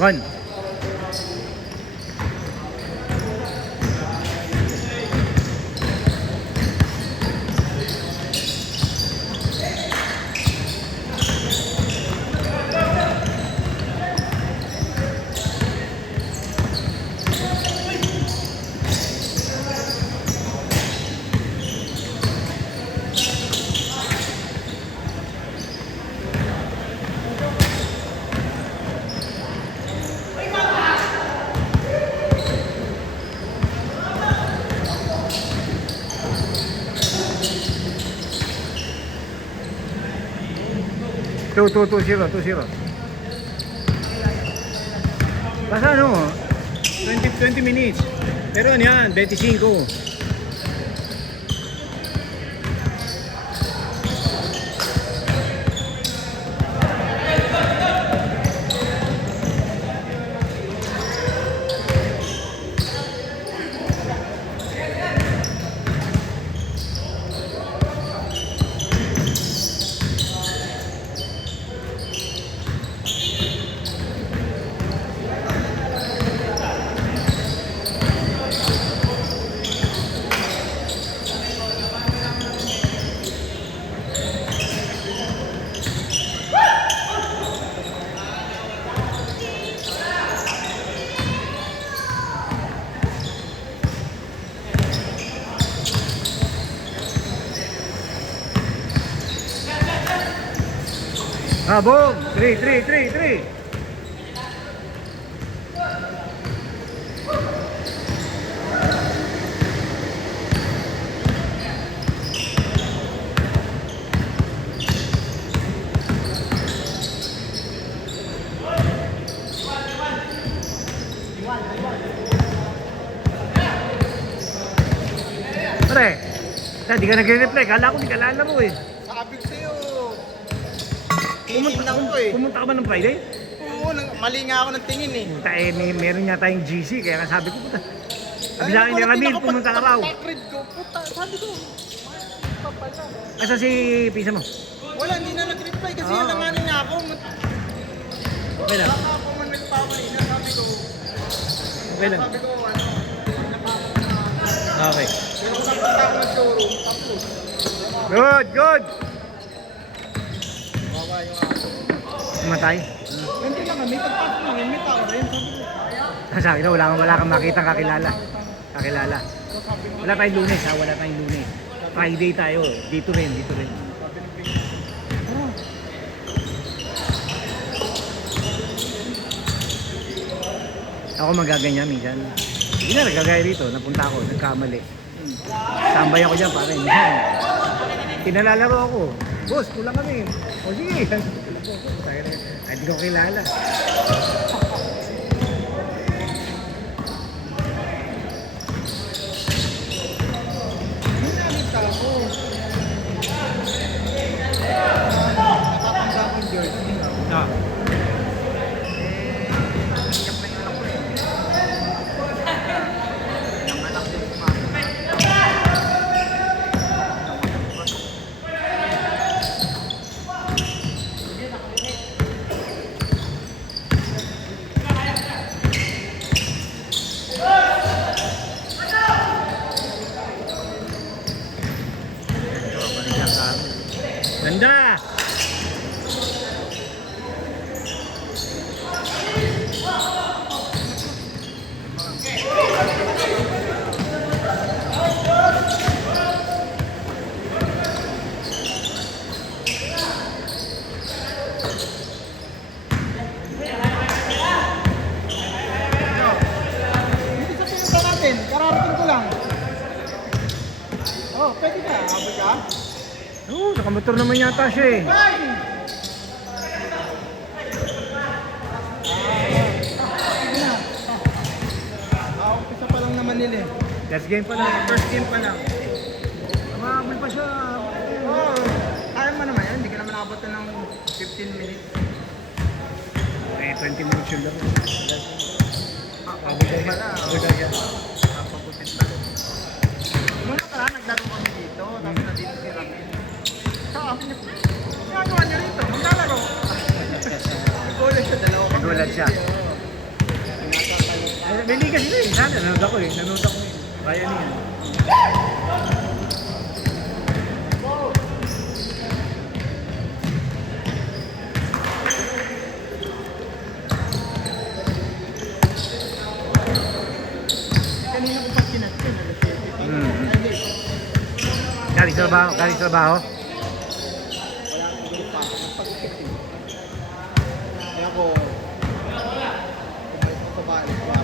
One. Two zero. Basta ano, 20 minutes. Pero ano yan, 25. Boom! 3. Pre, di ka nagre-reply. Kala ko di ka lalaro eh. Sabi ko sa'yo, Pumunta ka ba ng Friday? oo, mali nga ako ng tingin eh. Puta meron nga tayong GC, kaya sabi ko puta. Sabi sa akin ni Ramil, pumunta ka raw. Backread ko, puta, sabi ko, papala. Asa si Pisa mo? Wala, hindi na nag-reply kasi alanganin nga ako. Okay lang. Baka ako man nagpapalina, sabi ko, Okay lang. ano, napapala na. Okay. Pero kung napunta ako ng showroom, tapos. Good! Bawa yung ako. Matay. Hindi lang kami, pagpasok namin, may tao rin. Sabi na, wala kang makitang kakilala. Wala tayong Lunes ha, wala tayong Lunes. Friday tayo, dito rin. Ako magaganyan minsan. Hindi na nagagaya rito, napunta ako, nagkamali. Tambay ako dyan pare, minsan. Pinalalaro ako. Boss, kulang kami. O sige. Ay, di ko kilala. Natatanda ko yung jersey. Ah. Ganda! Kararating ko lang. Oh, pwede na. Abot ka? Oo, nakamotor naman yata siya eh. Umpisa pa lang naman nila eh. Last game pa lang. First game pa lang. Mahabol pa siya. Oo. Kaya mo naman yan. Hindi ka naman abot ng 15 minutes. Eh, 20 minutes yun lang. Abot pa na. Papabutin pa rin. Muna ka lang, naglaro kami dito. Tapos na dito si Ramil. Sabi niya, ginagawa niya rito. Maglalaro. Nagulat siya. Dalawa kami. Nagulat siya. Oo. May liga sila eh. Sana, nanood ako eh. Nanood ako eh. Kaya niya. Kanina ko pa kinatsin. Galing sa trabaho, galing sa trabaho. Wala akong gulo pa. Nagpag-isip eh. Kaya ako, kumalit ko sa balik 4.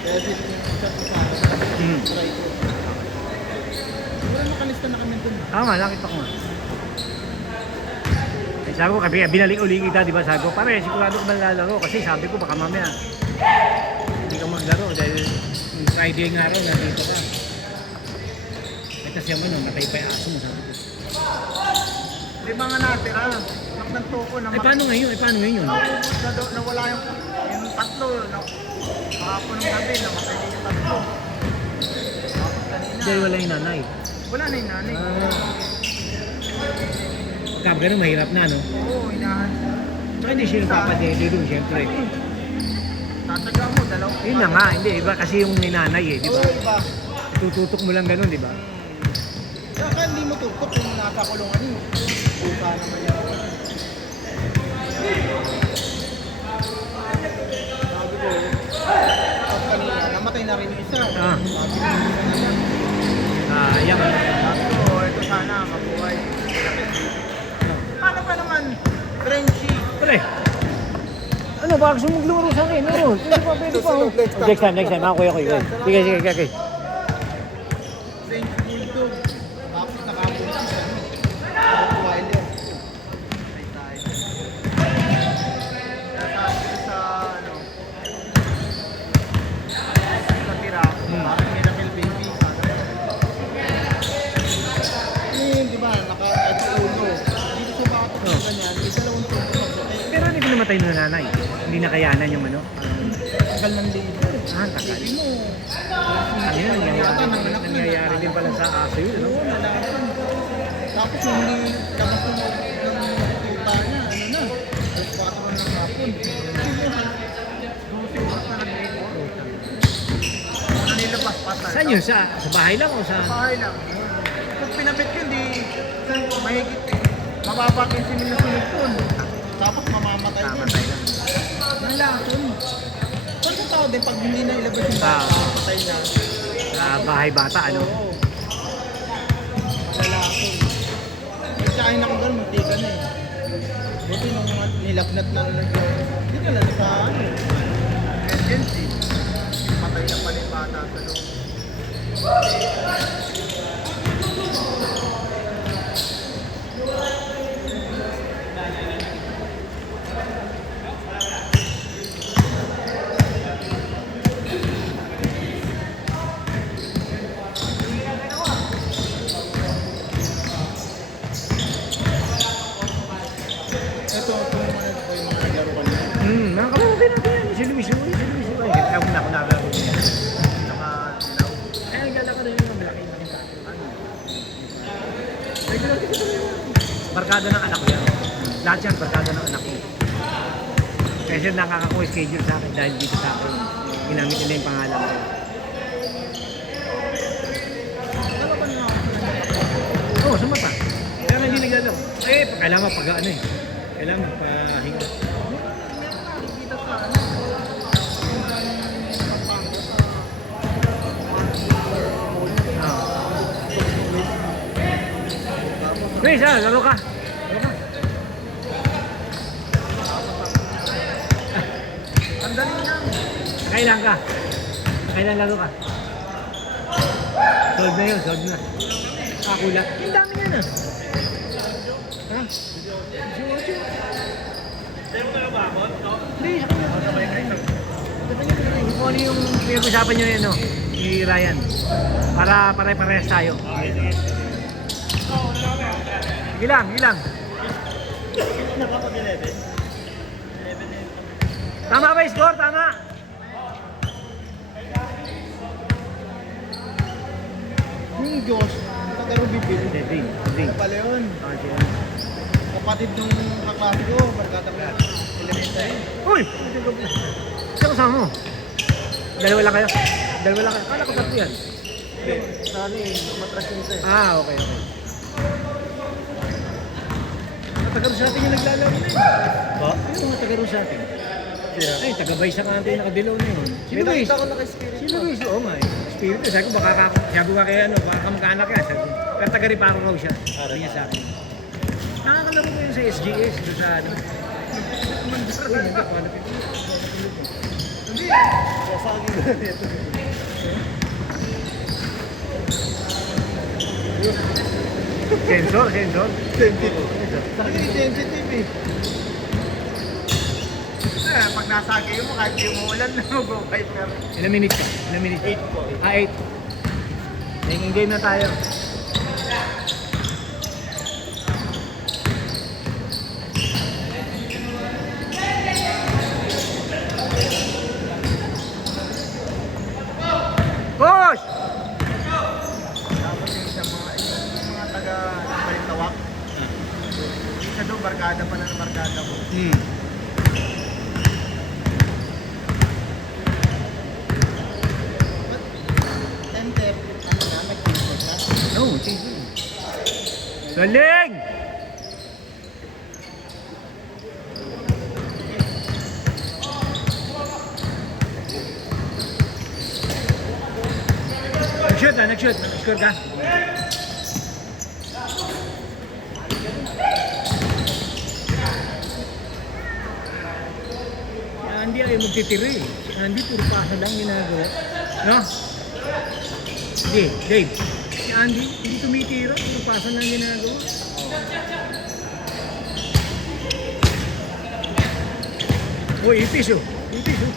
Kaya dito yung chat ko sa akin. Try ko. Wala makalista na kami dun. Tama, nakita ko nga. Eh, sabi ko, binalik uli kita, di ba? Sabi ko, pare, sigurado ko malalaro. Kasi sabi ko, baka mamaya, hindi ka maglaro. Dahil yung Friday nga rin, nandito ka. Eh, kasi yung ano, matay pa yung aso mo, sabi ko. Di ba nga natira? Naknanto ko na Eh, paano ngayon? Eh, paano ngayon? nawala yung tatlo. Kahapon ng gabi, namatay din yung tatlo. Tapos kanina. Dahil wala yung nanay. Wala na yung nanay. Pagka ganun, mahirap na, no? Oo, inahan. Saka hindi siya nagpapadeli doon, syempre. Tataga mo, dalaw. Yun na nga, hindi. Iba kasi yung may nanay eh, di ba? Oo, iba. Tututok mo lang ganun, di ba? Saka hindi mo tutok kung nasa kulungan yun. Pusa naman yan. Sabi ko, pag kanina, namatay na rin yung isa. Ah. Sabi ko, isa na lang. Sayang. Sabi ko, ito sana, mabuhay. Paano pa naman, Frenchie? Pre, ano ba? Gusto mong lumaro sa akin? Ano? Pwede pa, pwede pa. oh. Next time. Ako. Sige. Frenchie Bulldog. Tapos nakapunta sa Rottweiler. Ay tayo. Kaya sabi ko sa, ano, sa tira, parang miracle baby. Di ba, naka-uno. Dito sa bato ko ganyan, may dalawang tubo. Pero hindi ko namatay ng nanay. Hindi nakayanan yung ano. Tagal ng libo. Tagal. Sabi mo, Ano yun? yata nanganak na. Nangyayari din pala sa aso yun. Oo, No? nalaman. Tapos yung hindi labas ng tuta niya, ano na, alas 4 na ng hapon. Sige, 12 oras na nag-libo. Ano nilabas patay? Saan yun? Sa bahay lang o sa... Sa bahay lang. Kung pinabit yun, di mahigit eh. Mababa 15 na sunod. Tapos mamamatay yun. Mamatay lang. Nalason. Saan sa tao din, pag hindi na ilabas yung Ah. bata, patay na. Sa bahay bata, ano? Oo. Nalason. Nagkain ako doon, muntikan na eh. Buti nung nilagnat na hindi ka lang sa ano. Emergency. Patay na pala yung bata sa loob. Ito, yung mga naglaro kami. Mga kapatid natin yan. Si Luis. Ay, ako na naglaro niya. Naka-dilaw. Ay, ang gala ko na yung malaki. Barkada ng anak ko yan. Lahat yan, barkada ng anak ko. Kasi nakaka-schedule sa akin dahil dito sa akin. Ginamit nila yung pangalan ko. Dalawa ba nila ako? Oo, sumata. Kaya hindi naglalaro. Eh, kailangan pag ano eh. Kailangan pahinga. Nakikita sa ano. Pampanga sa Luis, laro ka. ang dali lang. Kailan ka? Kailan laro ka? Solve na yun, solve na. Kakula. Yung dami yan ah. Ha? Hindi, kung ano yung pinag-usapan nyo yun, no? Ni Ryan. Para pare-parehas tayo. Ilang. Nakapag-11. Tama ba yung score? Tama. Yung Diyos, Pero bibili. Devin. Devin. Ito pala yun. Ah, siya. Kapatid nung kaklase ko, barkada ko. Elementary. Uy! Sino kasama mo? Dalawa lang kayo? Dalawa lang kayo? Kala ko tatlo yan. Sana eh, matras yun siya. Ah, okay, okay. Mga taga sa atin yung naglalaro na yun. Ba? Ayun, mga taga sa atin. Sira. Ay, taga-bay sa kanto yung nakadilaw na yun. May nakita ko naka-spirit. Sino Luis? Oo nga eh. Spirit. Sabi ko, sabi ko kaya ano, baka kamag-anak yan. Sabi ko, pero taga-Riparo raw siya. Sabi niya sa akin. Nakakalaro ko yun sa SGS, doon sa ano. Uy, hindi ko alam ito. Hindi. Sasagi ko na ito. Sensor, sensor. Sensitive. Sasagi sensitive eh. Pag nasagi mo, kahit yung umulan na, mag-5 ka. Ilang minutes ka? Ilang minutes? 8 po. Ah, 8. Making game na tayo. Push! Tapos yung sa mga taga Balintawak. Isa doon, barkada pa ng barkada ko. Enter, ano na, mag-t-shirt na. No, change mo. Galing! Nag-shoot na, nag-shoot. Nag-score ka. Si Andy ay magtitira eh. Si Andy puro pasa lang ginagawa. No? Hindi, Dave. Si Andy, hindi tumitira. Puro pasa lang ginagawa. Oh, ipis oh. Ipis oh.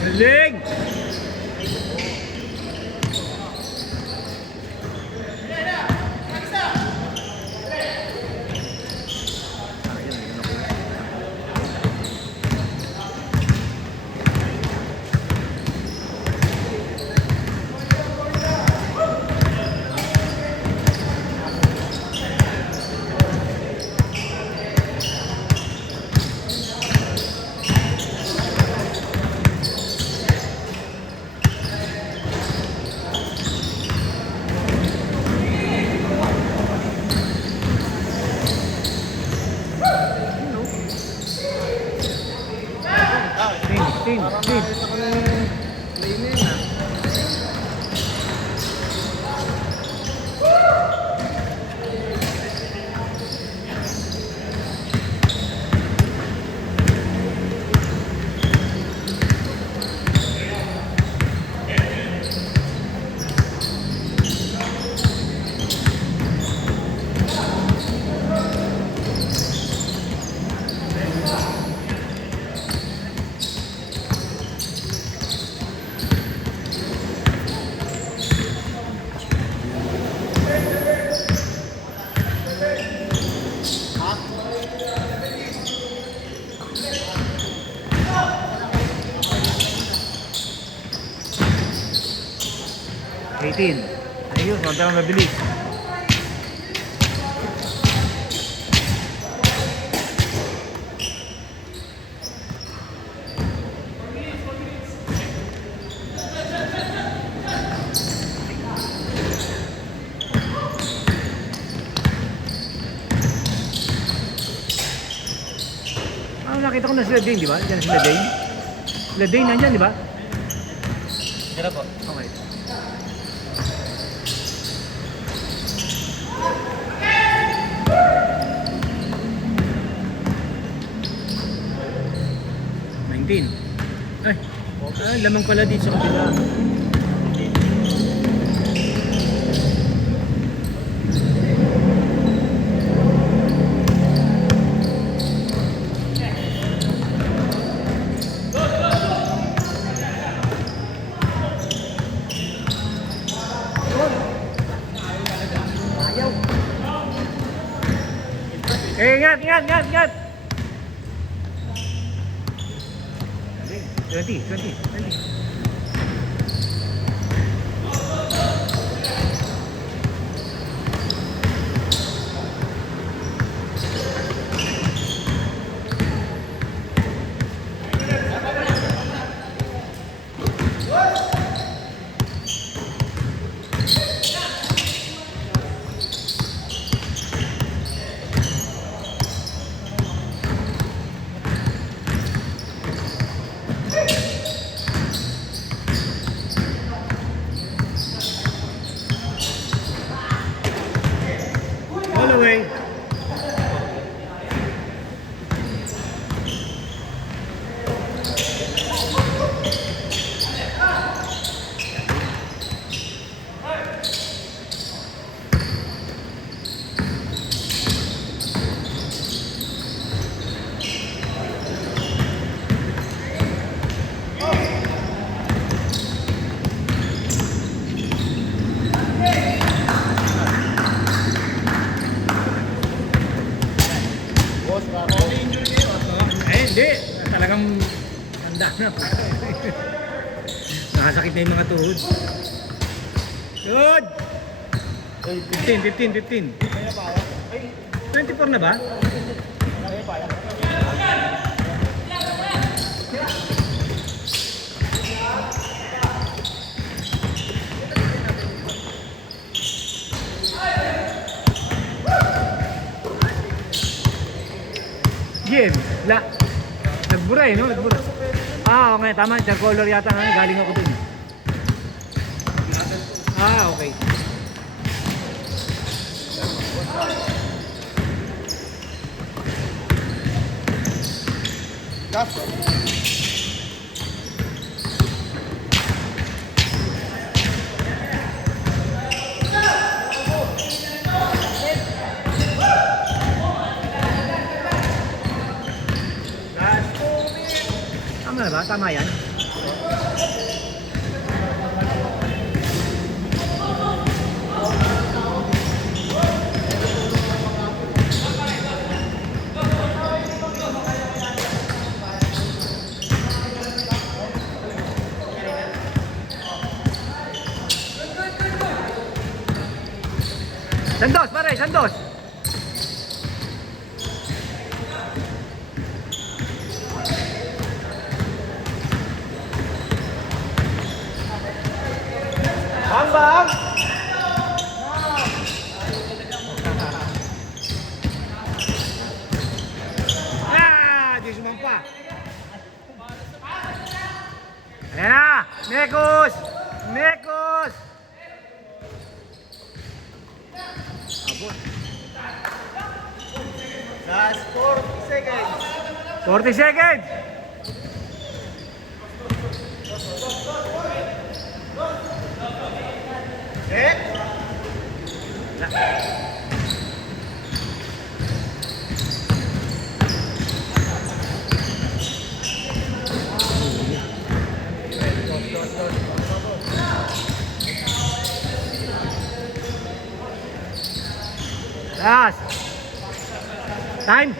Galing! Team, Parang team. nakita ko na yung play na yun ah. Eighteen. Ayun, huwag tayo mabilis. Ah, nakita ko na sila Dane, di ba? Diyan sila Dane. Sila Dane nandyan, di ba? Sira po. Okay. Ay, lamang pala dito sa kabila. Ingat, ingat, ingat, ingat. 20, 20, 20. All away. Boss, baka injury niyo. Hindi. Talagang handa na. Nakasakit na yung mga tuhod. Good! 15, 15, 15. Kaya kaya. Ay, 24 na ba? kaya kaya. Yen, la. Nagbura eh, no? Nagbura. Ah, okay. Tama. Color yata nga. Galing ako dun. Ah, okay. Gas. Tama na ba? Tama yan? Sandos, pare, Sandos. Bang! Ah, di sumampa. Ayan na! Mekos! Mekos! Abot. Last 40 seconds. 40 seconds! Eh? Last! Time!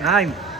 Time!